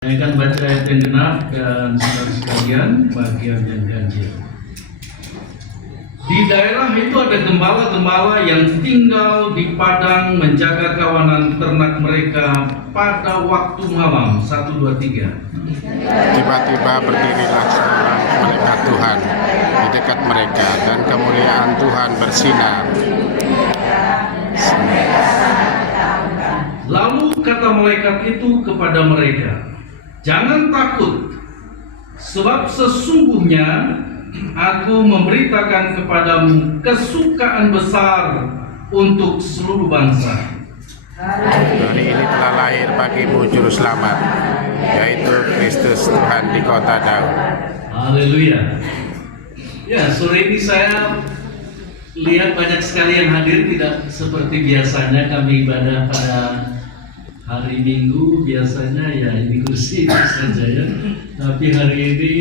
Saya akan baca ayat yang genap dan saudara sekalian bagian yang ganjil. Di daerah itu ada gembala-gembala yang tinggal di padang menjaga kawanan ternak mereka pada waktu malam. 1, 2, 3. Tiba-tiba berdirilah seorang malaikat Tuhan di dekat mereka dan kemuliaan Tuhan bersinar. Lalu kata malaikat itu kepada mereka, "Jangan takut, sebab sesungguhnya Aku memberitakan kepadamu kesukaan besar untuk seluruh bangsa. Hari ini telah lahir bagimu juru selamat, yaitu Kristus Tuhan di kota Daud." Haleluya. Ya, sore ini saya lihat banyak sekali yang hadir, tidak seperti biasanya kami ibadah pada hari Minggu. Biasanya ya ini kursi itu saja ya. Tapi hari ini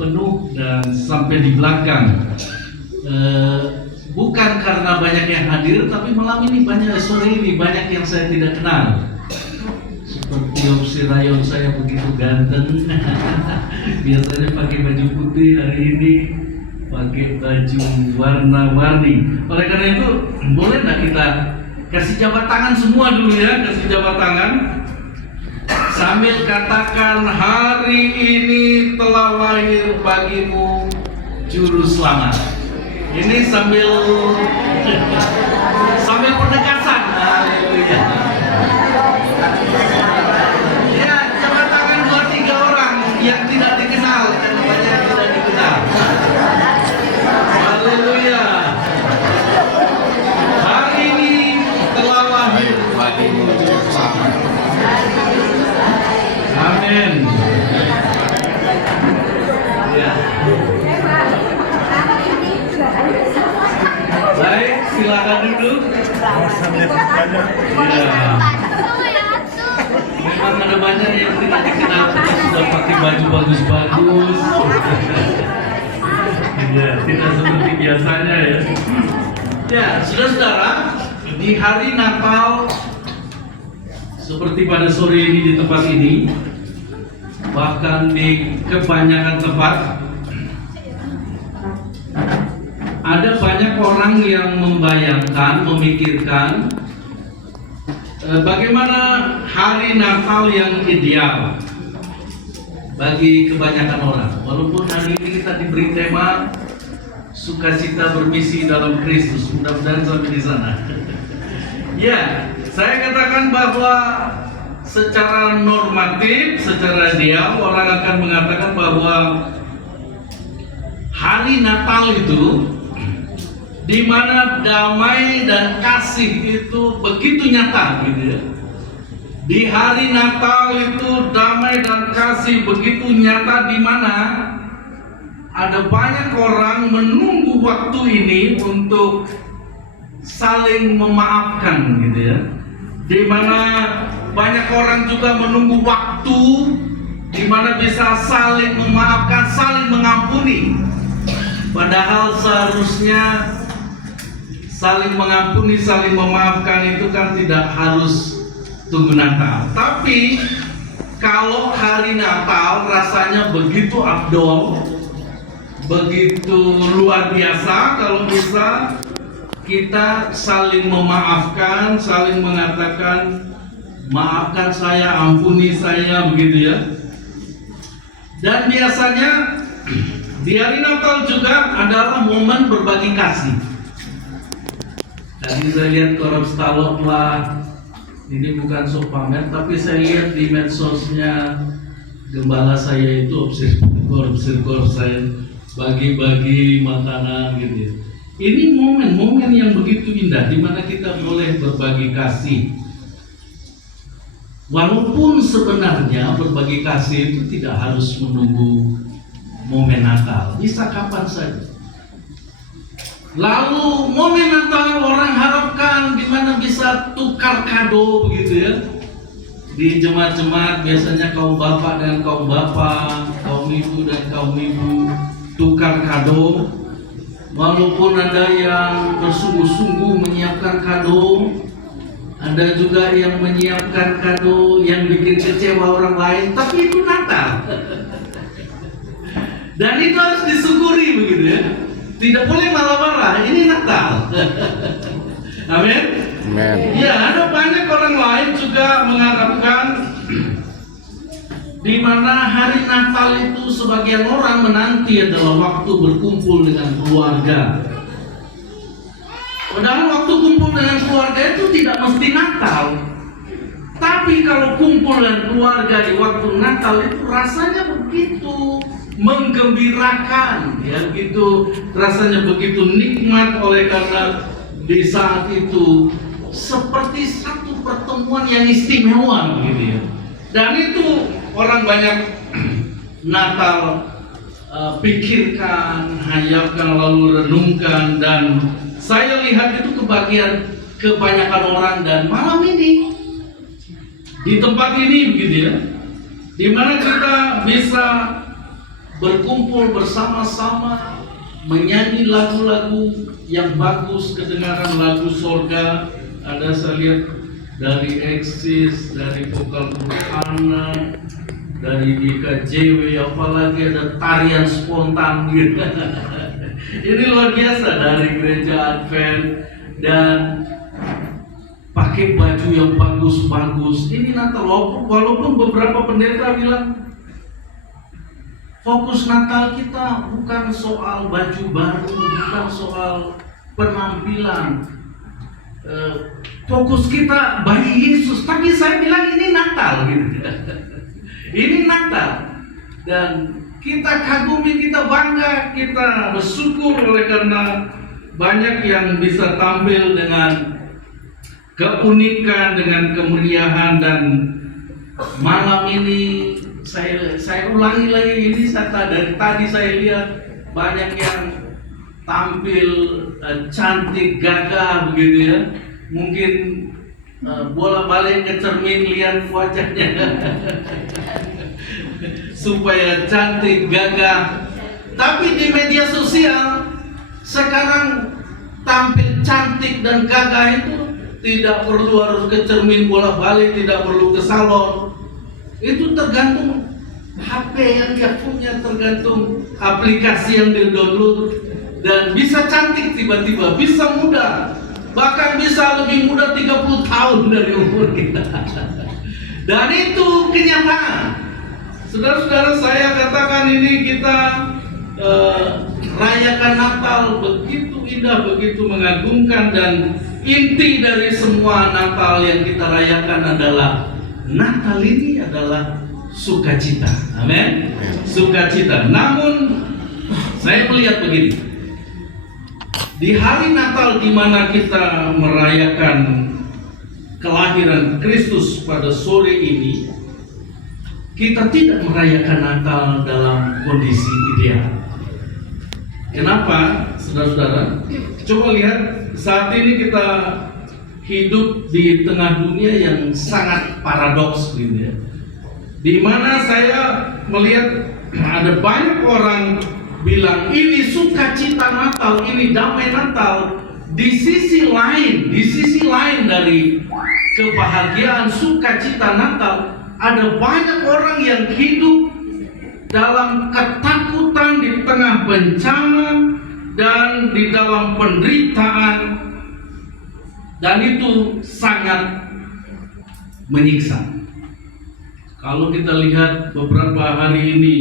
penuh dan sampai di belakang. Bukan karena banyak yang hadir, tapi malam ini sore ini banyak yang saya tidak kenal. Seperti opsi rayon saya begitu ganteng. Biasanya pakai baju putih, hari ini pakai baju warna-warni. Oleh karena itu, boleh nggak kita kasih jabat tangan semua dulu ya, kasih jabat tangan. Sambil katakan, hari ini telah lahir bagimu juru selamat. Ini sambil penegasan. Haleluya. Ya, jabat tangan 2-3 orang yang tidak dikenal, karena banyak yang tidak dikenal. Haleluya. Hari ini telah lahir Bagimu juru selamat. Amin. Ya. Baik, silakan duduk. Ya. Memang ada banyak yang tidak dikenal, sudah pakai baju bagus-bagus. Ya, tidak seperti biasanya ya. Ya, saudara-saudara, di hari Natal seperti pada sore ini di tempat ini, bahkan di kebanyakan tempat, ada banyak orang yang membayangkan, memikirkan bagaimana hari Natal yang ideal bagi kebanyakan orang. Walaupun hari ini kita diberi tema sukacita bermisi dalam Kristus, mudah-mudahan sampai di sana. Ya, saya katakan bahwa secara normatif, secara ideal, orang akan mengatakan bahwa hari Natal itu di mana damai dan kasih itu begitu nyata gitu ya. Di hari Natal itu damai dan kasih begitu nyata, di mana ada banyak orang menunggu waktu ini untuk saling memaafkan gitu ya. Di mana banyak orang juga menunggu waktu di mana bisa saling memaafkan, saling mengampuni. Padahal seharusnya saling mengampuni, saling memaafkan itu kan tidak harus tunggu Natal. Tapi kalau hari Natal rasanya begitu afdol, begitu luar biasa kalau bisa kita saling memaafkan, saling mengatakan, maafkan saya, ampuni saya, begitu ya. Dan biasanya di hari Natal juga adalah momen berbagi kasih. Tadi saya lihat Korps Talok lah, ini bukan sok pamer, tapi saya lihat di medsosnya gembala saya itu, observer saya, bagi-bagi makanan gitu ya. Ini momen-momen yang begitu indah di mana kita boleh berbagi kasih. Walaupun sebenarnya berbagi kasih itu tidak harus menunggu momen Natal, bisa kapan saja. Lalu momen Natal orang harapkan di mana bisa tukar kado begitu ya. Di jemaat-jemaat biasanya kaum bapak dan kaum bapak, kaum ibu dan kaum ibu tukar kado. Walaupun ada yang bersungguh-sungguh menyiapkan kado, Ada juga yang menyiapkan kado yang bikin kecewa orang lain, tapi itu Natal. Dan itu harus disyukuri begitu ya. Tidak boleh marah-marah, ini Natal. Amin. Amen. Ya, ada banyak orang lain juga mengharapkan di mana hari Natal itu sebagian orang menanti adalah waktu berkumpul dengan keluarga. Padahal waktu kumpul dengan keluarga itu tidak mesti Natal. Tapi kalau kumpul dengan keluarga di waktu Natal itu rasanya begitu menggembirakan, ya begitu rasanya begitu nikmat oleh karena di saat itu seperti satu pertemuan yang istimewa gitu ya. Dan itu orang banyak Natal pikirkan, hayalkan lalu renungkan, dan saya lihat itu kebanyakan orang. Dan malam ini di tempat ini begitu ya, di mana kita bisa berkumpul bersama-sama menyanyi lagu-lagu yang bagus, kedengaran lagu sorga. Ada saya lihat dari Eksis, dari vokal Burhana, dari DKJW, apalagi ada tarian spontan gitu. Ini luar biasa dari gereja Advent, dan pakai baju yang bagus-bagus. Ini Natal, walaupun beberapa pendeta bilang fokus Natal kita bukan soal baju baru, bukan soal penampilan. Fokus kita bayi Yesus. Tapi saya bilang ini Natal gitu. Ini Natal, dan kita kagumi, kita bangga, kita bersyukur oleh karena banyak yang bisa tampil dengan keunikan, dengan kemeriahan. Dan malam ini saya ulangi lagi, ini dari tadi saya lihat banyak yang tampil cantik, gagah begitu ya. Mungkin bolak-balik ke cermin lihat wajahnya supaya cantik, gagah. Tapi di media sosial sekarang tampil cantik dan gagah itu tidak perlu harus ke cermin bolak-balik, tidak perlu ke salon. Itu tergantung HP yang dia punya, tergantung aplikasi yang dia download, dan bisa cantik tiba-tiba, bisa muda, bahkan bisa lebih muda 30 tahun dari umur kita. Dan itu kenyataan. Saudara-saudara, saya katakan ini kita rayakan Natal begitu indah, begitu mengagumkan, dan inti dari semua Natal yang kita rayakan adalah Natal ini adalah sukacita. Amin. Sukacita. Namun saya melihat begini. Di hari Natal di mana kita merayakan kelahiran Kristus pada sore ini, kita tidak merayakan Natal dalam kondisi ideal. Kenapa, saudara-saudara? Coba lihat, saat ini kita hidup di tengah dunia yang sangat paradoks gitu ya. Di mana saya melihat ada banyak orang bilang ini sukacita Natal, ini damai Natal. Di sisi lain dari kebahagiaan sukacita Natal, ada banyak orang yang hidup dalam ketakutan di tengah bencana dan di dalam penderitaan, dan itu sangat menyiksa. Kalau kita lihat beberapa hari ini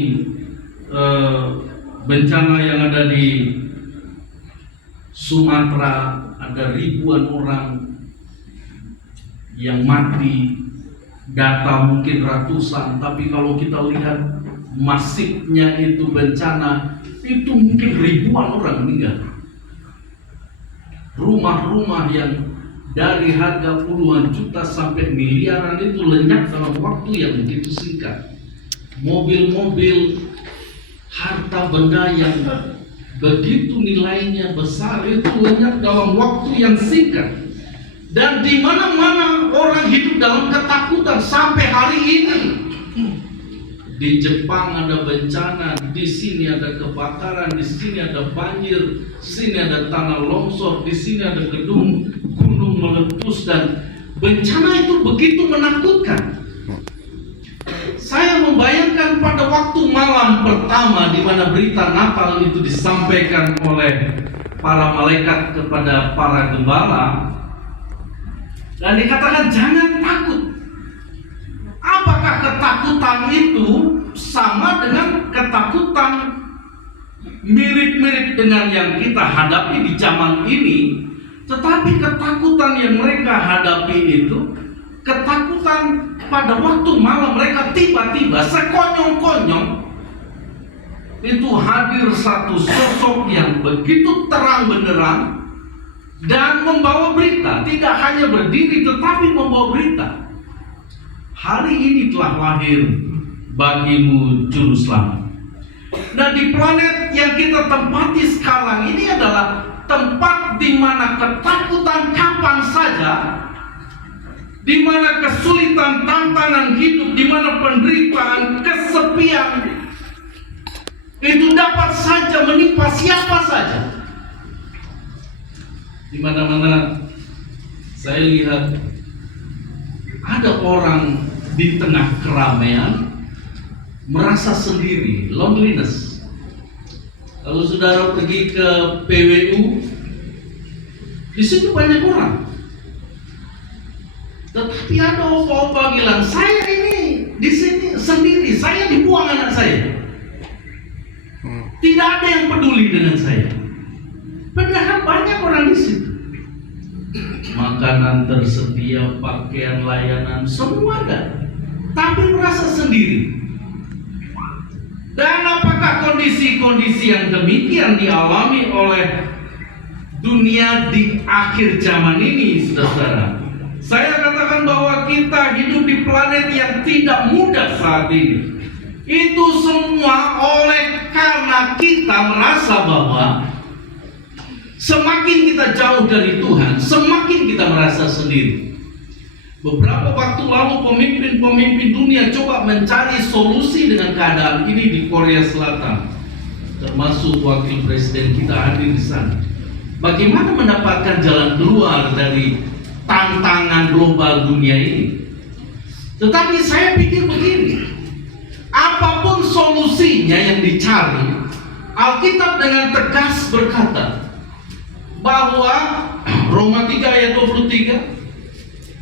bencana yang ada di Sumatera, ada ribuan orang yang mati, data mungkin ratusan, tapi kalau kita lihat masifnya itu bencana, itu mungkin ribuan orang meninggal. Rumah-rumah yang dari harga puluhan juta sampai miliaran itu lenyap dalam waktu yang begitu singkat. Mobil-mobil, harta benda yang begitu nilainya besar itu lenyap dalam waktu yang singkat. Dan di mana-mana orang hidup dalam ketakutan sampai hari ini. Di Jepang ada bencana, di sini ada kebakaran, di sini ada banjir, di sini ada tanah longsor, di sini ada gunung meletus, dan Bencana itu begitu menakutkan. Saya membayangkan pada waktu malam pertama di mana berita Natal itu disampaikan oleh para malaikat kepada para gembala, dan dikatakan jangan takut. Apakah ketakutan itu sama dengan ketakutan mirip-mirip dengan yang kita hadapi di zaman ini? Tetapi ketakutan yang mereka hadapi itu ketakutan pada waktu malam. Mereka tiba-tiba sekonyong-konyong itu hadir satu sosok yang begitu terang benderang dan membawa berita. Tidak hanya berdiri tetapi membawa berita. Hari ini telah lahir bagimu juru selamat. Nah, di planet yang kita tempati sekarang ini adalah tempat di mana ketakutan kapan saja, di mana kesulitan, tantangan hidup, di mana penderitaan, kesepian itu dapat saja menimpa siapa saja. Di mana-mana saya lihat ada orang di tengah keramaian merasa sendiri, loneliness. Kalau saudara pergi ke PWU, di situ banyak orang. Tetapi ada opa-opa bilang, saya ini di sini sendiri, saya dibuang anak saya. Tidak ada yang peduli dengan saya. Padahal banyak orang di situ. Makanan tersedia, pakaian, layanan, semua ada. Tapi merasa sendiri. Dan apakah kondisi-kondisi yang demikian dialami oleh dunia di akhir zaman ini, saudara-saudara? Saya katakan bahwa kita hidup di planet yang tidak mudah saat ini. Itu semua oleh karena kita merasa bahwa semakin kita jauh dari Tuhan, semakin kita merasa sendiri. Beberapa waktu lalu pemimpin-pemimpin dunia coba mencari solusi dengan keadaan ini di Korea Selatan. Termasuk wakil presiden kita hadir di sana. Bagaimana mendapatkan jalan keluar dari tantangan global dunia ini? Tetapi saya pikir begini, apapun solusinya yang dicari, Alkitab dengan tegas berkata bahwa Roma 3 ayat 23,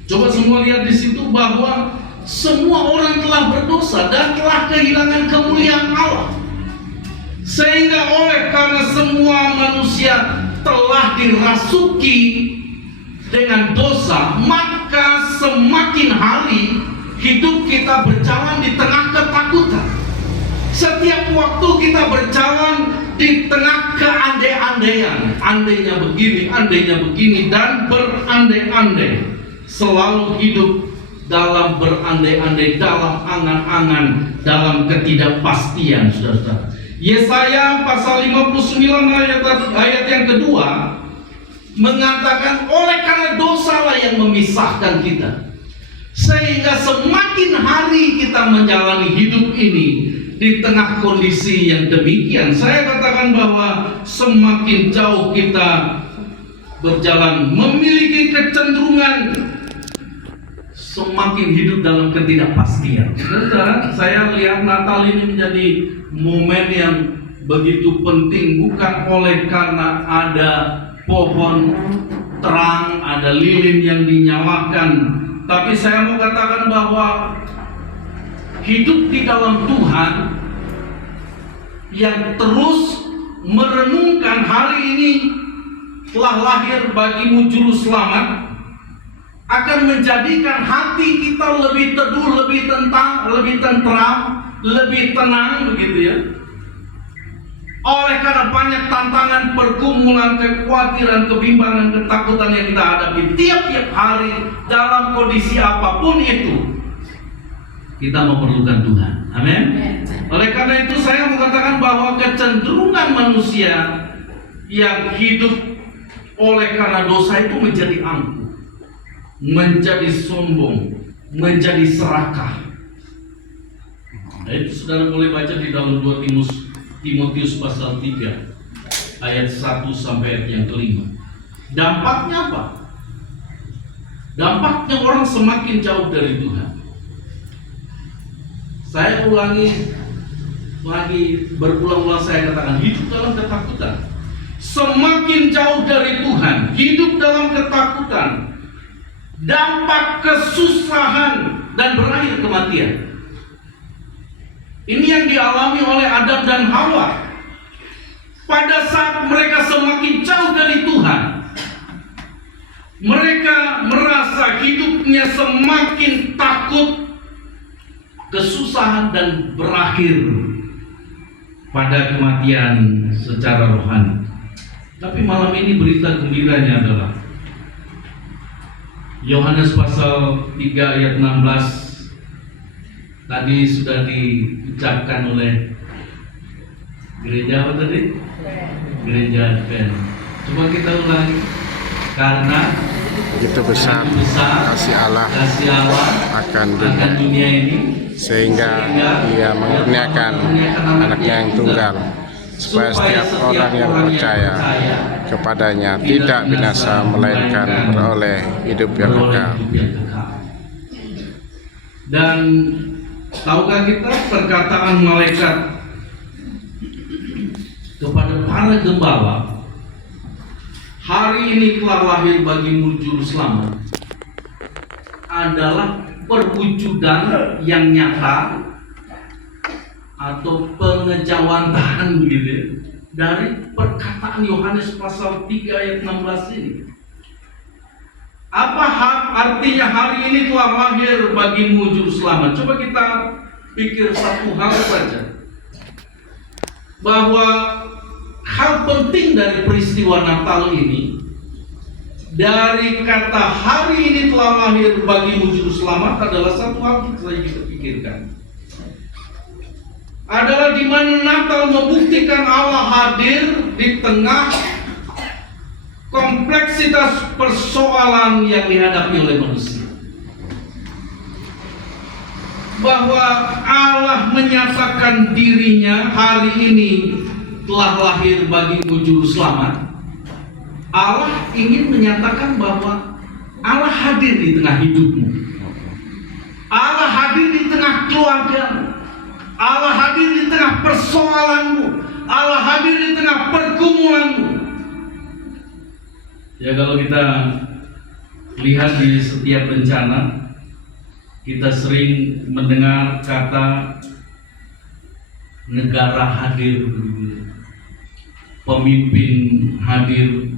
coba semua lihat di situ, bahwa semua orang telah berdosa dan telah kehilangan kemuliaan Allah. Sehingga oleh karena semua manusia telah dirasuki dengan dosa, maka semakin hari hidup kita berjalan di tengah ketakutan. Setiap waktu kita berjalan di tengah keandai-andaian, andainya begini, dan berandai-andai. Selalu hidup dalam berandai-andai, dalam angan-angan, dalam ketidakpastian, saudara-saudara. Yesaya pasal 59 ayat yang kedua mengatakan, oleh karena dosalah yang memisahkan kita, sehingga semakin hari kita menjalani hidup ini di tengah kondisi yang demikian, saya katakan bahwa semakin jauh kita berjalan, memiliki kecenderungan semakin hidup dalam ketidakpastian. Saudara, saya lihat Natal ini menjadi momen yang begitu penting, bukan oleh karena ada pohon terang, ada lilin yang dinyalakan, tapi saya mau katakan bahwa hidup di dalam Tuhan yang terus merenungkan hari ini telah lahir bagimu juru selamat, akan menjadikan hati kita lebih teduh, lebih tentram, lebih tenang, begitu ya. Oleh karena banyak tantangan, pergumulan, kekhawatiran, kebimbangan, ketakutan yang kita hadapi tiap-tiap hari dalam kondisi apapun itu, kita memerlukan Tuhan. Amin. Oleh karena itu saya mengatakan bahwa kecenderungan manusia yang hidup oleh karena dosa itu menjadi angkuh, menjadi sombong, menjadi serakah. Nah, itu saudara boleh baca di dalam 2 Timotius pasal 3 ayat 1 sampai ayat yang kelima. Dampaknya apa? Dampaknya orang semakin jauh dari Tuhan. Saya ulangi lagi, berulang-ulang saya katakan, hidup dalam ketakutan. Semakin jauh dari Tuhan, hidup dalam ketakutan, dampak kesusahan dan berakhir kematian. Ini yang dialami oleh Adam dan Hawa. Pada saat mereka semakin jauh dari Tuhan, mereka merasa hidupnya semakin takut, kesusahan, dan berakhir pada kematian secara rohani. Tapi malam ini berita gembiranya adalah Yohanes pasal 3 ayat 16 tadi sudah diucapkan oleh gereja apa tadi? Gereja Advent. Coba kita ulangi. Karena begitu besar kasih Allah akan dunia ini, sehingga Ia mengurniakan anaknya yang tunggal, supaya setiap orang yang percaya kepadanya tidak binasa, melainkan beroleh hidup yang kekal. Dan tahukah kita perkataan malaikat kepada para gembala, hari ini telah lahir bagimu juru selamat, adalah perwujudan yang nyata atau pengejawantahan begitu dari perkataan Yohanes pasal 3 ayat 16 ini. Apa artinya hari ini telah lahir bagimu juru selamat? Coba kita pikir satu hal saja, bahwa hal penting dari peristiwa Natal ini, dari kata hari ini telah lahir bagimu juru selamat, adalah satu hal yang saya kita pikirkan, adalah di mana Natal membuktikan Allah hadir di tengah kompleksitas persoalan yang dihadapi oleh manusia. Bahwa Allah menyatakan dirinya hari ini telah lahir bagimu juru selamat. Allah ingin menyatakan bahwa Allah hadir di tengah hidupmu. Allah hadir di tengah keluargamu. Allah hadir di tengah persoalanmu. Allah hadir di tengah pergumulanmu. Ya, kalau kita lihat di setiap bencana, kita sering mendengar kata negara hadir, pemimpin hadir,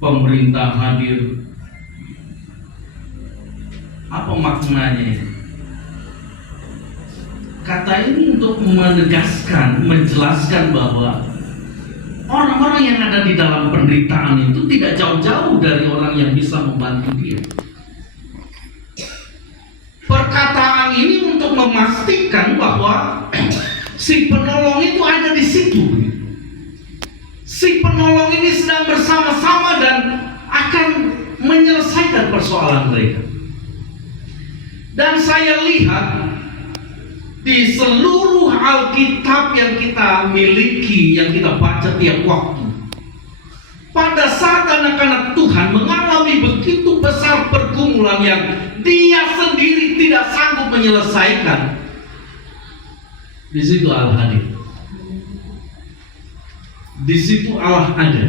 pemerintah hadir. Apa maknanya? Kata ini untuk menegaskan, menjelaskan bahwa orang-orang yang ada di dalam penderitaan itu tidak jauh-jauh dari orang yang bisa membantu dia. Perkataan ini untuk memastikan bahwa si penolong itu ada di situ. Si penolong ini sedang bersama-sama dan akan menyelesaikan persoalan mereka. Dan saya lihat di seluruh Alkitab yang kita miliki, yang kita baca tiap waktu, pada saat anak-anak Tuhan mengalami begitu besar pergumulan yang dia sendiri tidak sanggup menyelesaikan, di situ Allah hadir. Di situ Allah ada.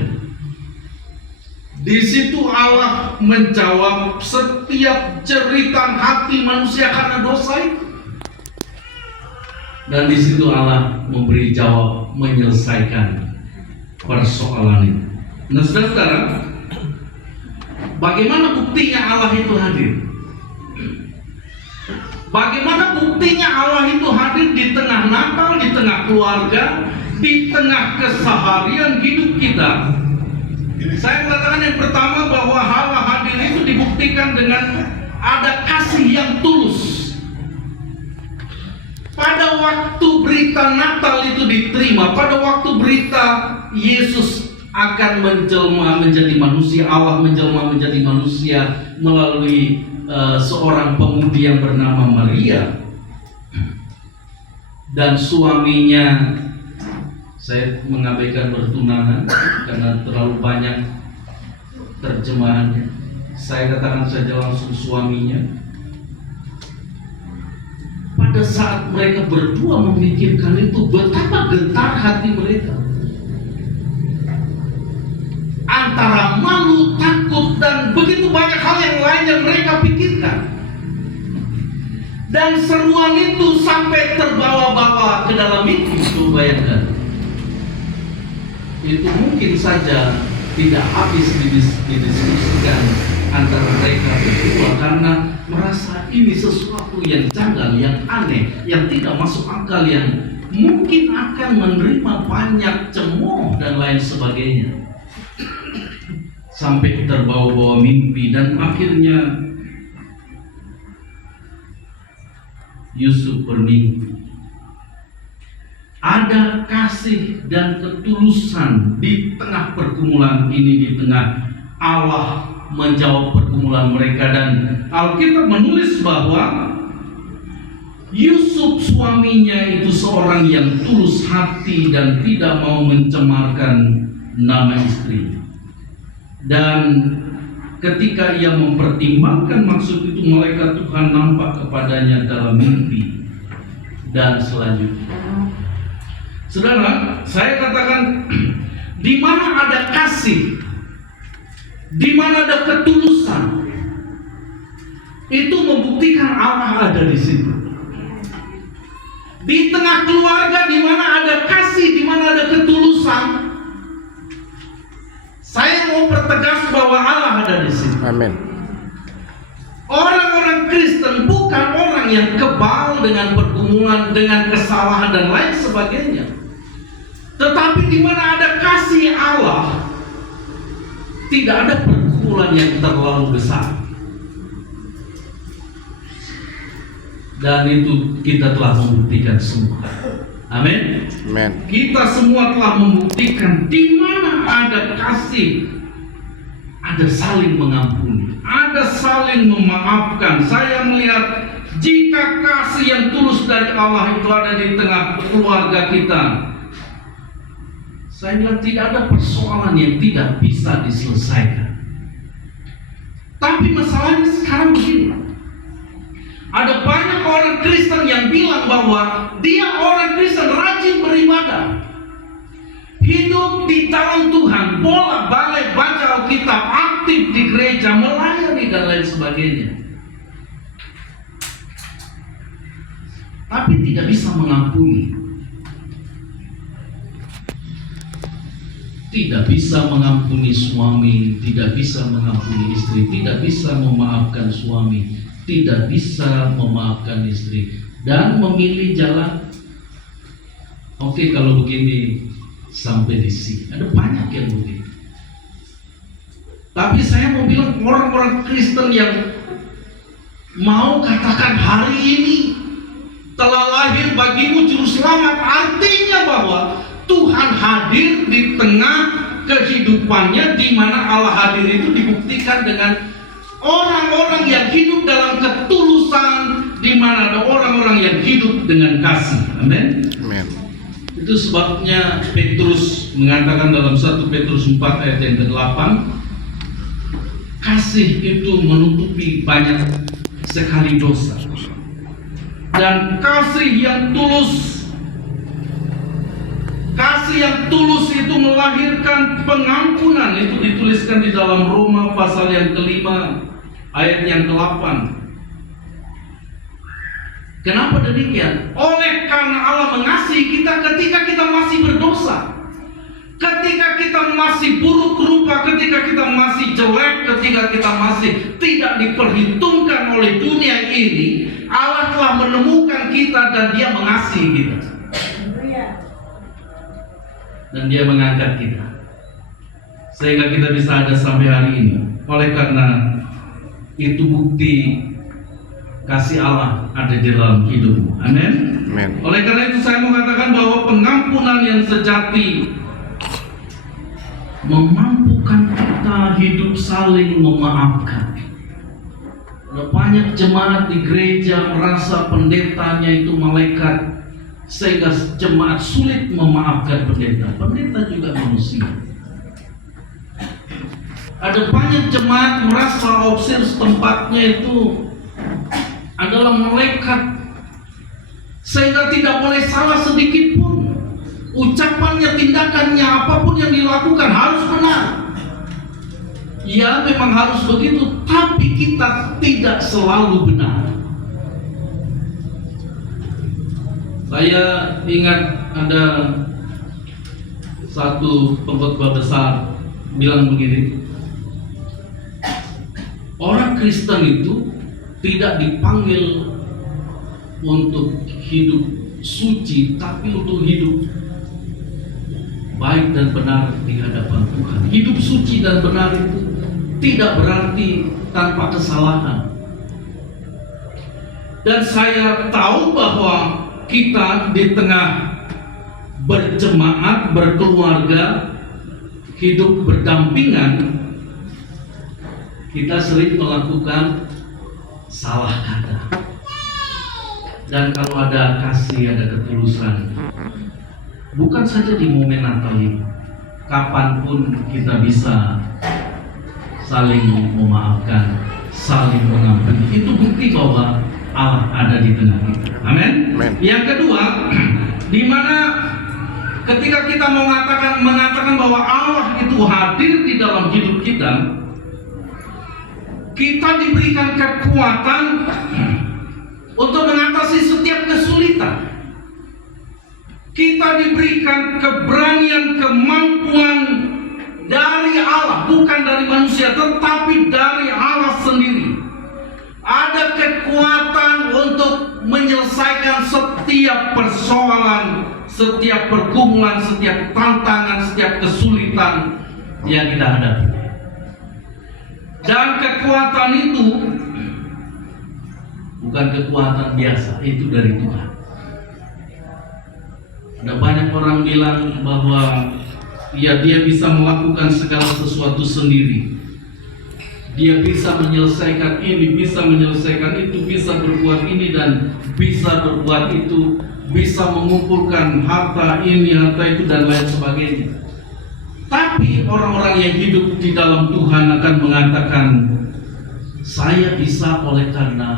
Di situ Allah menjawab setiap jeritan hati manusia karena dosa itu. Dan di situ Allah memberi jawab, menyelesaikan persoalan itu. Nah, saudara, bagaimana buktinya Allah itu hadir? Bagaimana buktinya Allah itu hadir di tengah Natal, di tengah keluarga, di tengah keseharian hidup kita? Saya katakan yang pertama bahwa Allah hadir itu dibuktikan dengan ada kasih yang tulus. Pada waktu berita Natal itu diterima, pada waktu berita Yesus akan menjelma menjadi manusia, Allah menjelma menjadi manusia melalui seorang pemudi yang bernama Maria, dan suaminya, saya mengabaikan bertunangan karena terlalu banyak terjemahannya. saya katakan saja langsung suaminya, pada saat mereka berdua memikirkan itu, betapa gentar hati mereka. Antara malu, takut, dan begitu banyak hal yang lain yang mereka pikirkan. Dan seruan itu sampai terbawa-bawa ke dalam mimpi. Itu bayangkan. Itu mungkin saja tidak habis didiskusikan antara mereka berdua karena merasa ini sesuatu yang janggal, yang aneh, yang tidak masuk akal, yang mungkin akan menerima banyak cemooh dan lain sebagainya. Sampai terbawa-bawa mimpi dan akhirnya Yusuf bermimpi. Ada kasih dan ketulusan di tengah pergumulan ini, di tengah Allah menjawab pergumulan mereka. Dan Alkitab menulis bahwa Yusuf suaminya itu seorang yang tulus hati dan tidak mau mencemarkan nama istri. Dan ketika ia mempertimbangkan maksud itu, malaikat Tuhan nampak kepadanya dalam mimpi. Dan selanjutnya, saudara, saya katakan, di mana ada kasih, di mana ada ketulusan, itu membuktikan Allah ada di situ. Di tengah keluarga, di mana ada kasih, di mana ada ketulusan, saya mau pertegas bahwa Allah ada di situ. Amin. Orang-orang Kristen bukan orang yang kebal dengan pergumulan, dengan kesalahan dan lain sebagainya. Tetapi di mana ada kasih Allah, tidak ada pergumulan yang terlalu besar. Dan itu kita telah membuktikan semua. Amin. Amin. Kita semua telah membuktikan di mana ada kasih, ada saling mengampuni, ada saling memaafkan. Saya melihat jika kasih yang tulus dari Allah itu ada di tengah keluarga kita, saya bilang tidak ada persoalan yang tidak bisa diselesaikan. Tapi masalahnya sekarang begini. Ada banyak orang Kristen yang bilang bahwa dia orang Kristen rajin beribadah, hidup di dalam Tuhan, bolak-balik baca Alkitab, aktif di gereja, melayani dan lain sebagainya. Tapi tidak bisa mengampuni, tidak bisa mengampuni suami, tidak bisa mengampuni istri, tidak bisa memaafkan suami, tidak bisa memaafkan istri, dan memilih jalan oke, kalau begini sampai di sini. Ada banyak yang begitu. Tapi saya mau bilang orang-orang Kristen yang mau katakan hari ini telah lahir bagimu juru selamat, artinya bahwa Tuhan hadir di tengah kehidupannya, di mana Allah hadir itu dibuktikan dengan orang-orang yang hidup dalam ketulusan, di mana ada orang-orang yang hidup dengan kasih. Amin. Amin. Itu sebabnya Petrus mengatakan dalam 1 Petrus 4 ayat yang ke-8, kasih itu menutupi banyak sekali dosa. Dan kasih yang tulus, kasih yang tulus itu melahirkan pengampunan. Itu dituliskan di dalam Roma pasal yang ke-5 ayat yang ke-8. Kenapa demikian? Oleh karena Allah mengasihi kita ketika kita masih berdosa, ketika kita masih buruk rupa, ketika kita masih jelek, ketika kita masih tidak diperhitungkan oleh dunia ini, Allah telah menemukan kita dan Dia mengasihi kita. Dan Dia mengangkat kita sehingga kita bisa ada sampai hari ini. Oleh karena itu bukti kasih Allah ada di dalam hidupmu. Amin. Amin. Oleh karena itu saya mau katakan bahwa pengampunan yang sejati memampukan kita hidup saling memaafkan. Ada banyak jemaat di gereja merasa pendetanya itu malaikat, sehingga jemaat sulit memaafkan pendeta. Pendeta juga manusia. Ada banyak jemaat merasa obsir tempatnya itu adalah malaikat, sehingga tidak boleh salah sedikit pun. Ucapannya, tindakannya, apapun yang dilakukan harus benar. Ya, memang harus begitu, tapi kita tidak selalu benar. Saya ingat ada satu pengkhotbah besar bilang begini, orang Kristen itu tidak dipanggil untuk hidup suci, tapi untuk hidup baik dan benar di hadapan Tuhan. Hidup suci dan benar itu tidak berarti tanpa kesalahan. Dan saya tahu bahwa kita di tengah berjemaat, berkeluarga, hidup berdampingan, kita sering melakukan salah kata. Dan kalau ada kasih, ada ketulusan, bukan saja di momen Natal ini, kapanpun kita bisa saling memaafkan, saling mengampuni. Itu bukti bahwa Allah ada di tengah kita. Amin. Yang kedua, di mana ketika kita mengatakan bahwa Allah itu hadir di dalam hidup kita, kita diberikan kekuatan untuk mengatasi setiap kesulitan. Kita diberikan keberanian, kemampuan dari Allah, bukan dari manusia, tetapi dari Allah sendiri. Ada kekuatan untuk menyelesaikan setiap persoalan, setiap pergumulan, setiap tantangan, setiap kesulitan yang kita hadapi. Dan kekuatan itu bukan kekuatan biasa, itu dari Tuhan. Ada banyak orang bilang bahwa ya dia bisa melakukan segala sesuatu sendiri. Dia bisa menyelesaikan ini, bisa menyelesaikan itu, bisa berbuat ini dan bisa berbuat itu, bisa mengumpulkan harta ini, harta itu dan lain sebagainya. Tapi orang-orang yang hidup di dalam Tuhan akan mengatakan, saya bisa oleh karena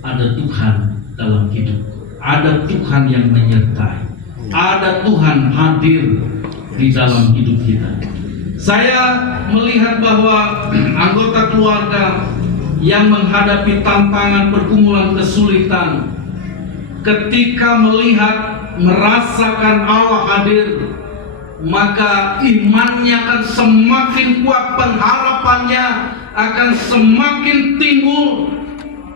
ada Tuhan dalam hidup. Ada Tuhan yang menyertai. Ada Tuhan hadir di dalam hidup kita. Saya melihat bahwa anggota keluarga yang menghadapi tantangan, pergumulan, kesulitan, ketika melihat, merasakan Allah hadir, maka imannya akan semakin kuat, pengharapannya akan semakin timbul,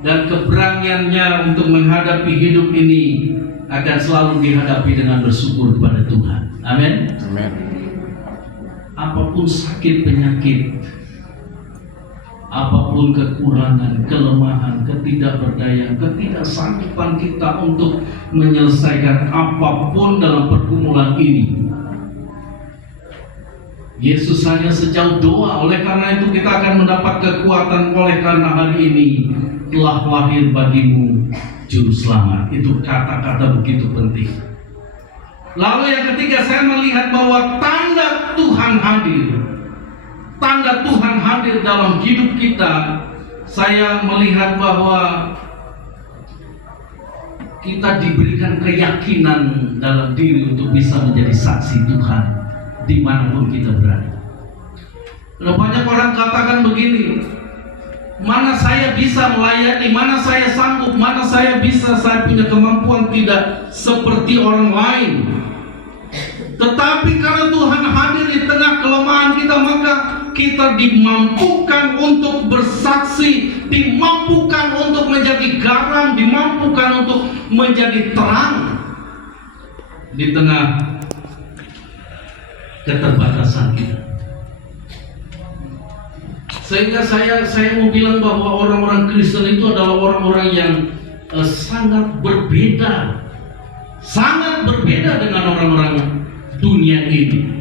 dan keberaniannya untuk menghadapi hidup ini akan selalu dihadapi dengan bersyukur kepada Tuhan. Amin. Amin. Apapun sakit penyakit, apapun kekurangan, kelemahan, ketidakberdayaan, ketidaksanggupan kita untuk menyelesaikan apapun dalam pergumulan ini, Yesus hanya sejauh doa. Oleh karena itu kita akan mendapat kekuatan. Oleh karena hari ini telah lahir bagimu Juru Selamat. Itu kata-kata begitu penting. Lalu yang ketiga, saya melihat bahwa tanda Tuhan hadir. Tanda Tuhan hadir dalam hidup kita. Saya melihat bahwa kita diberikan keyakinan dalam diri untuk bisa menjadi saksi Tuhan dimanapun kita berada. Banyak orang katakan begini, mana saya bisa melayani, mana saya sanggup, mana saya bisa, saya punya kemampuan tidak seperti orang lain. Tetapi karena Tuhan hadir di tengah kelemahan kita, maka kita dimampukan untuk bersaksi, dimampukan untuk menjadi garam, dimampukan untuk menjadi terang di tengah keterbatasan kita. Sehingga saya mau bilang bahwa orang-orang Kristen itu adalah orang-orang yang sangat berbeda dengan orang-orang dunia ini.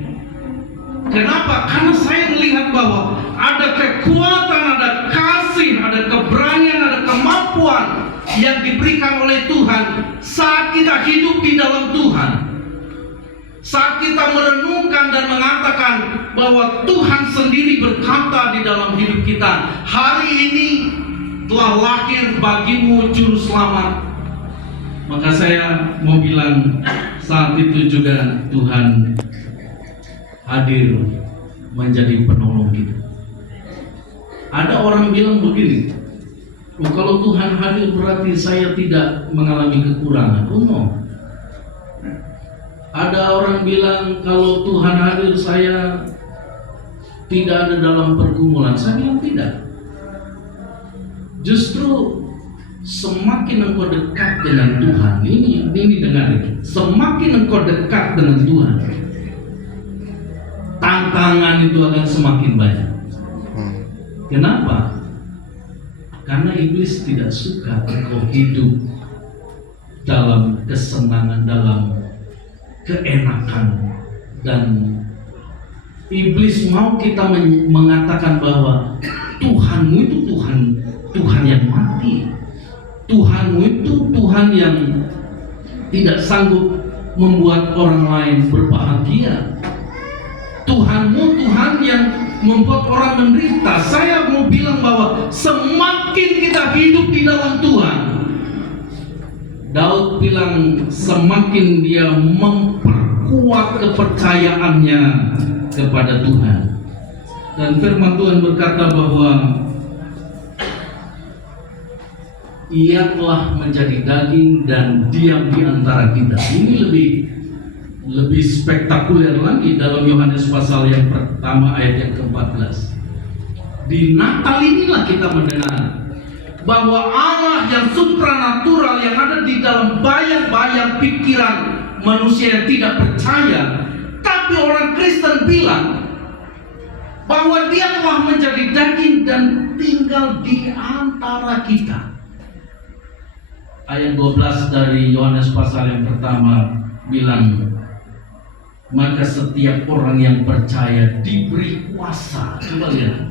Kenapa? Karena saya melihat bahwa ada kekuatan, ada kasih, ada keberanian, ada kemampuan yang diberikan oleh Tuhan saat kita hidup di dalam Tuhan. Saat kita merenungkan menyampaikan dan mengatakan bahwa Tuhan sendiri berkata di dalam hidup kita, hari ini telah lahir bagimu juru selamat. Maka saya mau bilang, saat itu juga Tuhan hadir menjadi penolong kita. Ada orang bilang begini, oh, kalau Tuhan hadir berarti saya tidak mengalami kekurangan. Oh no. Ada orang bilang kalau Tuhan hadir saya tidak ada dalam pergumulan. Saya bilang tidak. Justru semakin engkau dekat dengan Tuhan, ini dengar ini. Semakin engkau dekat dengan Tuhan, tantangan itu akan semakin banyak. Kenapa? Karena iblis tidak suka engkau hidup dalam kesenangan, dalam keenakan, dan iblis mau kita mengatakan bahwa Tuhanmu itu Tuhan yang mati, Tuhanmu itu Tuhan yang tidak sanggup membuat orang lain berbahagia, Tuhanmu Tuhan yang membuat orang menderita. Saya mau bilang bahwa semakin kita hidup di dalam Tuhan, Daud bilang semakin dia memperkuat kepercayaannya kepada Tuhan. Dan firman Tuhan berkata bahwa Ia telah menjadi daging dan diam di antara kita. Ini lebih spektakuler lagi dalam Yohanes pasal yang pertama ayat yang ke-14. Di Natal inilah kita mendengar bahwa Allah yang supranatural yang ada di dalam bayang-bayang pikiran manusia yang tidak percaya, tapi orang Kristen bilang bahwa Dia telah menjadi daging dan tinggal di antara kita. Ayat 12 dari Yohanes pasal yang pertama bilang, maka setiap orang yang percaya diberi kuasa. Coba lihat,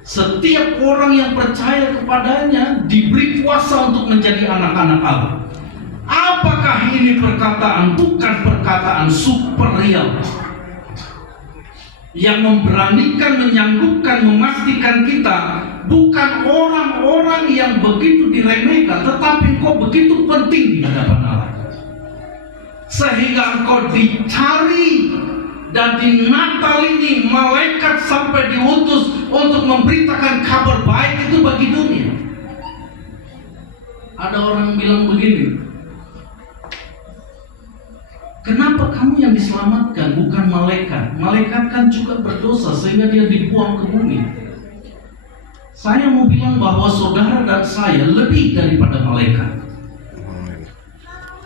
setiap orang yang percaya kepadanya diberi kuasa untuk menjadi anak-anak Allah. Apakah ini perkataan? Bukan perkataan super real yang memberanikan, menyanggupkan, memastikan kita bukan orang-orang yang begitu diremehkan, tetapi engkau begitu penting di hadapan Allah, sehingga engkau dicari. Dan di Natal ini malaikat sampai diutus untuk memberitakan kabar baik itu bagi dunia. Ada orang bilang begini, kenapa kamu yang diselamatkan bukan malaikat? Malaikat kan juga berdosa sehingga dia dibuang ke bumi. Saya mau bilang bahwa saudara dan saya lebih daripada malaikat.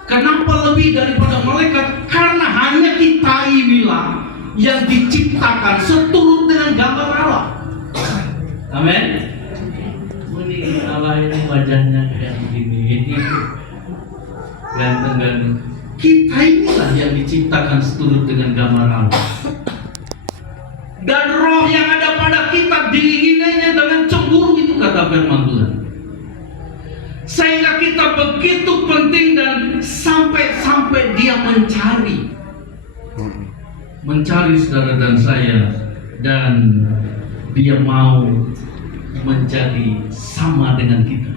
Kenapa lebih daripada malaikat? Karena hanya kita inilah yang diciptakan seturut dengan gambar Allah. Amin. Ini Allah ini wajahnya kayak begini, ganteng-ganteng. Kita inilah yang diciptakan seturut dengan gambar Allah. Dan roh yang ada pada kita diinginkannya dengan cemburu, itu kata firman Tuhan. Sehingga kita begitu penting dan sampai dia mencari saudara dan saya, dan dia mau menjadi sama dengan kita.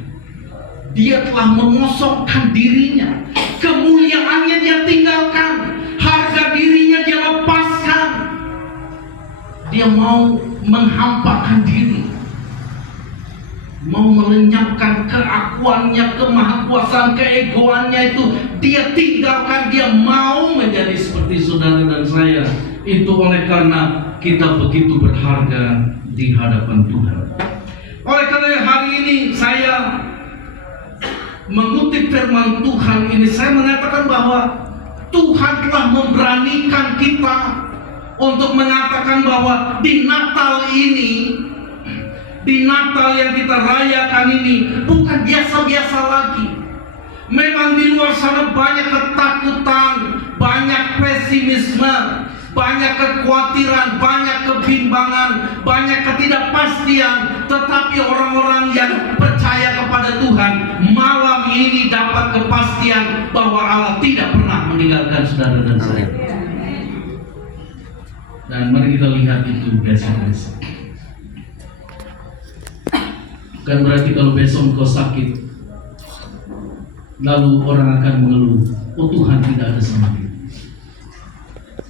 Dia telah mengosongkan dirinya, kemuliaannya dia tinggalkan, harga dirinya dia lepaskan. Dia mau menghampakan diri, mau melenyapkan keakuannya, kemahakuasaan, keegoannya itu dia tinggalkan. Dia mau menjadi seperti saudara dan saya. Itu oleh karena kita begitu berharga di hadapan Tuhan. Oleh karena hari ini saya mengutip firman Tuhan ini, saya mengatakan bahwa Tuhan telah memberanikan kita untuk mengatakan bahwa di Natal ini, di Natal yang kita rayakan ini bukan biasa-biasa lagi. Memang di luar sana banyak ketakutan, banyak pesimisme, banyak kekhawatiran, banyak kebimbangan, banyak ketidakpastian. Tetapi orang-orang yang percaya kepada Tuhan malam ini dapat kepastian bahwa Allah tidak pernah meninggalkan saudara dan saya. Dan mari kita lihat itu besok-besok. Bukan berarti kalau besok engkau sakit, lalu orang akan mengeluh, oh Tuhan tidak ada sama dia.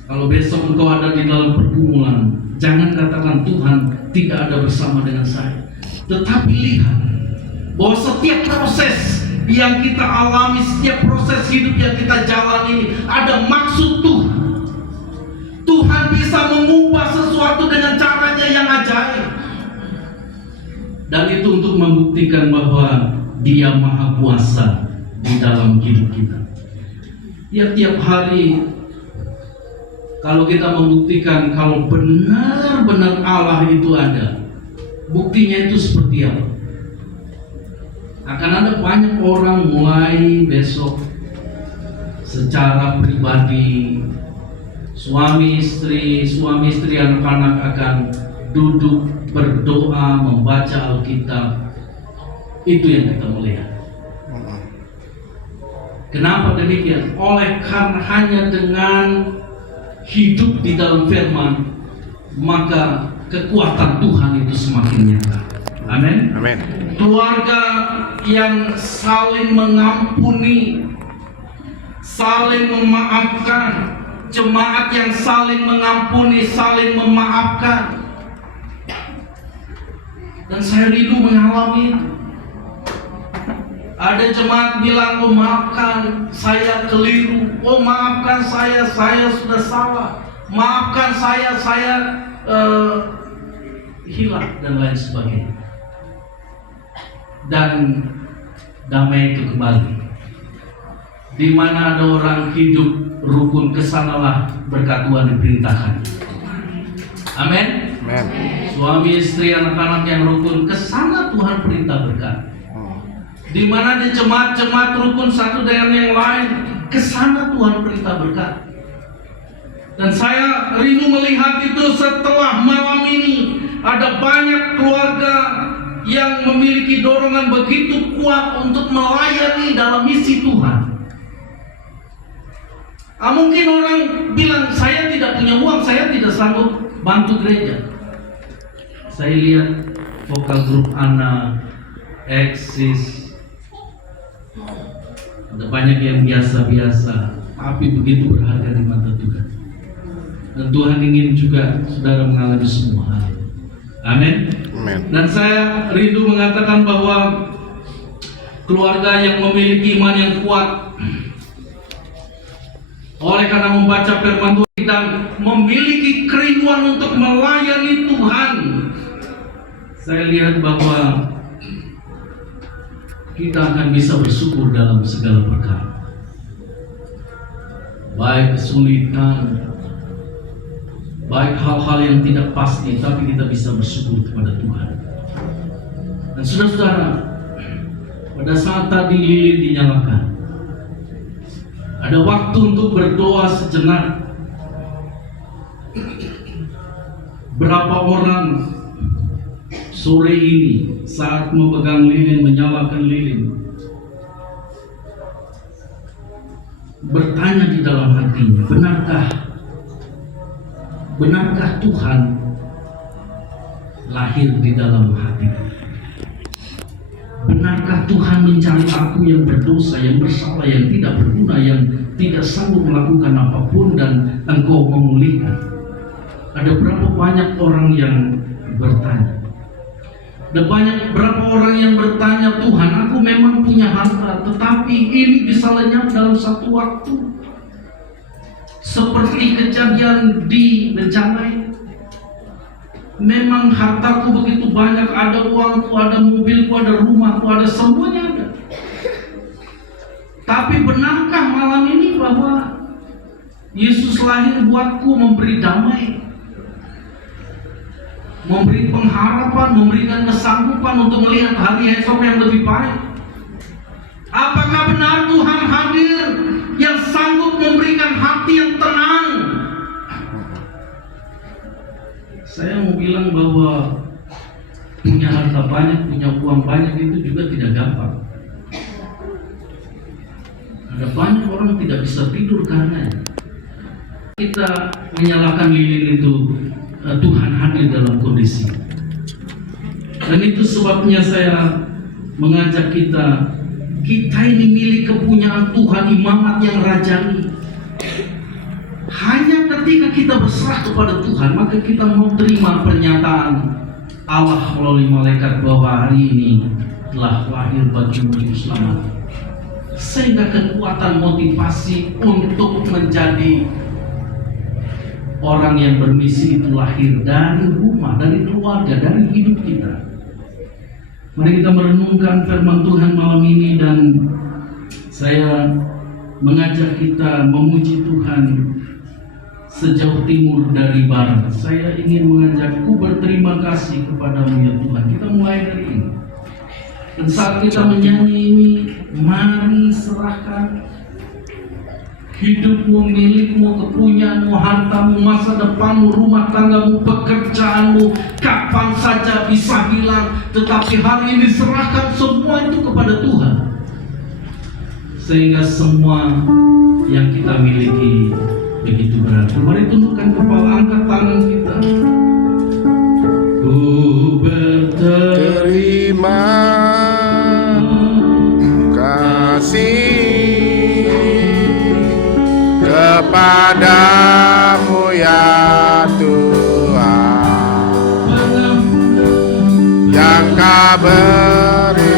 Kalau besok engkau ada di dalam pergumulan, jangan katakan Tuhan tidak ada bersama dengan saya. Tetapi lihat bahwa setiap proses yang kita alami, setiap proses hidup yang kita jalani, ada maksud Tuhan. Tuhan bisa mengubah sesuatu dengan caranya yang ajaib. Dan itu untuk membuktikan bahwa Dia Maha Kuasa di dalam hidup kita. Ya, tiap hari kalau kita membuktikan kalau benar-benar Allah itu ada, buktinya itu seperti apa? Akan ada banyak orang mulai besok secara pribadi, suami istri, anak-anak akan duduk berdoa, membaca Alkitab. Itu yang kita melihat. Kenapa demikian? Karena hanya dengan hidup di dalam firman, maka kekuatan Tuhan itu semakin nyata. Amin. Amin. Keluarga yang saling mengampuni, saling memaafkan, jemaat yang saling mengampuni, saling memaafkan. Dan saya rindu mengalami itu. Ada jemaat bilang, oh maafkan saya keliru, oh maafkan saya sudah salah, maafkan saya hilang dan lain sebagainya. Dan damai itu kembali. Di mana ada orang hidup rukun, kesanalah berkat Tuhan diperintahkan. Amin. Amin. Suami istri anak-anak yang rukun, kesana Tuhan perintah berkat. Di mana di jemaat-jemaat rukun satu dengan yang lain, kesana Tuhan perintah berkat. Dan saya rindu melihat itu setelah malam ini ada banyak keluarga yang memiliki dorongan begitu kuat untuk melayani dalam misi Tuhan. Mungkin orang bilang, saya tidak punya uang, saya tidak sanggup bantu gereja. Saya lihat vokal grup anak, eksis, ada banyak yang biasa-biasa, tapi begitu berharga di mata Tuhan. Dan Tuhan ingin juga saudara mengalami semua hal. Amin. Dan saya rindu mengatakan bahwa keluarga yang memiliki iman yang kuat, oleh karena membaca firman Tuhan dan memiliki kerinduan untuk melayani Tuhan, saya lihat bahwa kita akan bisa bersyukur dalam segala perkara. Baik kesulitan, baik hal-hal yang tidak pasti, tapi kita bisa bersyukur kepada Tuhan. Dan saudara-saudara, pada saat tadi lilin dinyalakan, ada waktu untuk berdoa sejenak. Berapa orang sore ini saat memegang lilin, menyalakan lilin, bertanya di dalam hatinya, benarkah Tuhan lahir di dalam hati? Benarkah Tuhan mencari aku yang berdosa, yang bersalah, yang tidak berguna, yang tidak sanggup melakukan apapun, dan Engkau memulihkan? Ada berapa banyak orang yang bertanya? Ada berapa orang yang bertanya, Tuhan, aku memang punya harta, tetapi ini bisa lenyap dalam satu waktu. Seperti kejadian di Benjamai. Memang hartaku begitu banyak, ada uangku, ada mobilku, ada rumahku, ada semuanya ada. Tapi benarkah malam ini bahwa Yesus lahir buatku memberi damai, memberi pengharapan, memberikan kesanggupan untuk melihat hari esok yang lebih baik? Apakah benar Tuhan hadir yang sanggup memberikan hati yang tenang? Saya mau bilang bahwa punya harta banyak, punya uang banyak itu juga tidak gampang. Ada banyak orang tidak bisa tidur karena kita menyalakan lilin itu, Tuhan hadir dalam kondisi. Dan itu sebabnya saya mengajak kita ini milik kepunyaan Tuhan, imamat yang rajani. Hanya ketika kita berserah kepada Tuhan, maka kita mau terima pernyataan Allah melalui malaikat bahwa hari ini telah lahir bagimu juru selamat. Sehingga kekuatan motivasi untuk menjadi orang yang bermisi itu lahir dari rumah, dari keluarga, dari hidup kita. Mari kita merenungkan firman Tuhan malam ini, dan saya mengajak kita memuji Tuhan sejauh timur dari barat. Saya ingin mengajakku berterima kasih kepadamu ya Tuhan. Kita mulai dari ini. Dan saat kita menyanyi ini, mari serahkan hidupmu, milikmu, kepunyaanmu, hartamu, masa depanmu, rumah tanggamu, pekerjaanmu, kapan saja bisa hilang, tetapi hari ini serahkan semua itu kepada Tuhan, sehingga semua yang kita miliki begitu berarti. Mari tundukkan kepala, angkat tangan kita. Ku Terima kasih kepadamu ya Tuhan, yang Kau beri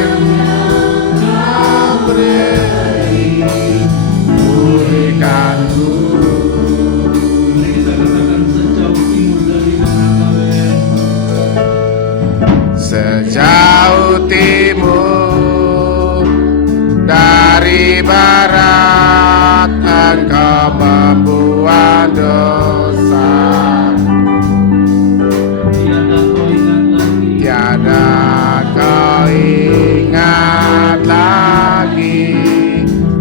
pulihkanku. Mari kita katakan sejauh timur dari barat. Sejauh timur dari barat, Engkau membuat dosa. Tiada kau ingat lagi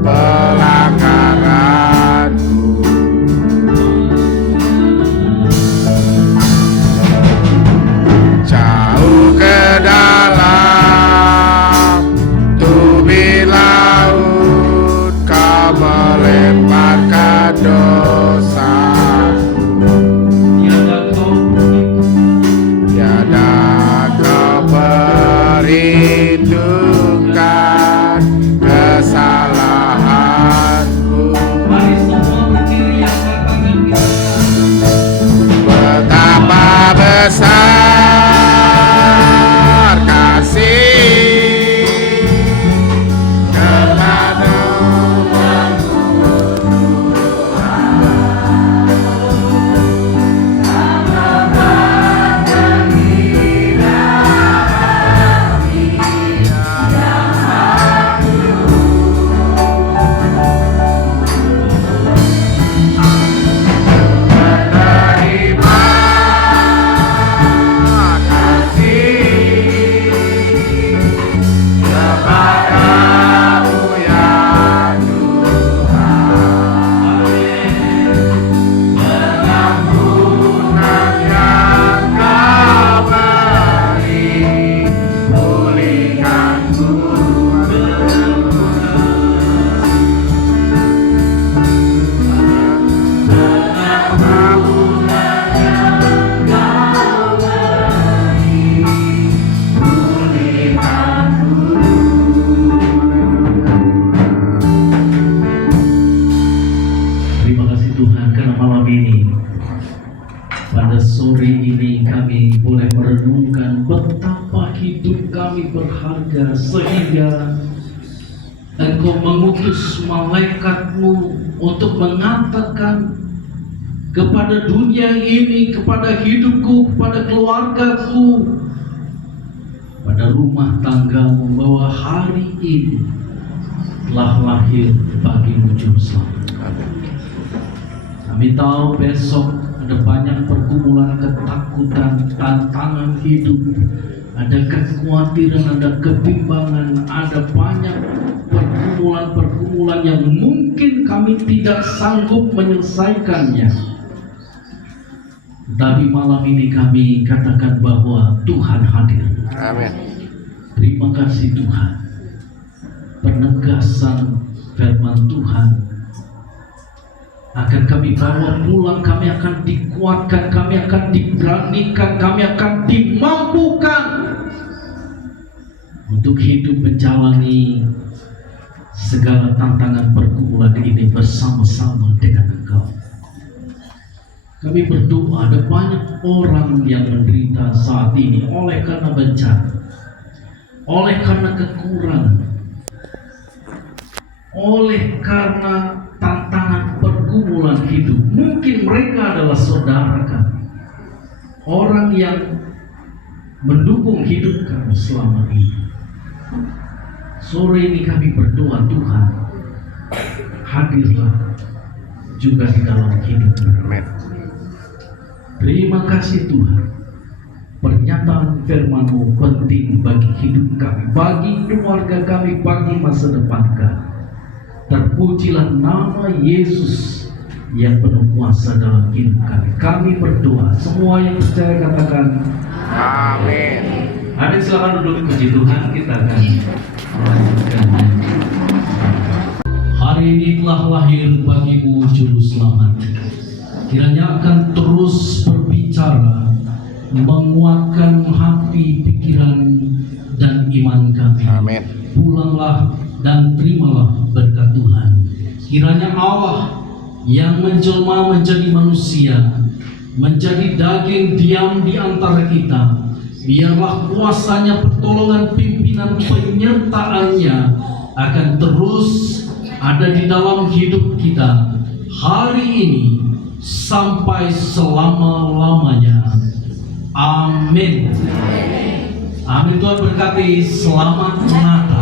pelanggaranku. Jauh ke dalam tubi laut, Kau melemparkan dosa. Tiada kau perhitungkan kesalahanku. Mari semua berdiri, angkat tangan kita. Betapa besar kasih kepadamu. Terima kasih Tuhan, karena malam ini, pada sore ini kami boleh merenungkan betapa hidup kami berharga, sehingga Engkau mengutus malaikat-Mu untuk mengatakan kepada dunia ini, kepada hidupku, kepada keluargaku, pada rumah tanggamu, bahwa hari ini telah lahir bagimu juru selamat. Kami tahu besok ada banyak pergumulan, ketakutan, tantangan hidup, ada kekhawatiran, ada kebimbangan, ada banyak pergumulan-pergumulan yang mungkin kami tidak sanggup menyelesaikannya. Tapi malam ini kami katakan bahwa Tuhan hadir. Amin. Terima kasih Tuhan. Penegasan firman Tuhan akan kami bawa pulang, kami akan dikuatkan, kami akan diberanikan, kami akan dimampukan untuk hidup menjalani segala tantangan pergumulan ini bersama-sama dengan Engkau. Kami berdoa, ada banyak orang yang menderita saat ini oleh karena bencana, oleh karena kekurangan, oleh karena tantangan pergumulan hidup. Mungkin mereka adalah saudara kami, orang yang mendukung hidup kami selama ini. Sore ini kami berdoa, Tuhan, hadirlah juga di dalam hidup kami. Terima kasih Tuhan, pernyataan firman-Mu penting bagi hidup kami, bagi keluarga kami, bagi masa depan kami. Terpujilah nama Yesus yang penuh kuasa dalam hidup kami. Kami berdoa, semua yang percaya katakan Amin. Amin. Silakan duduk. Puji Tuhan, kita akan melanjutkan. Hari ini telah lahir bagimu Juru Selamat. Kiranya akan terus berbicara, menguatkan hati, pikiran, dan iman kami. Amin. Pulanglah dan terimalah berkat Tuhan. Kiranya Allah yang menjelma menjadi manusia, menjadi daging, diam di antara kita. Biarlah kuasanya, pertolongan, pimpinan, penyertaannya akan terus ada di dalam hidup kita hari ini sampai selama-lamanya. Amin. Amin. Tuhan berkati. Selamat Natal.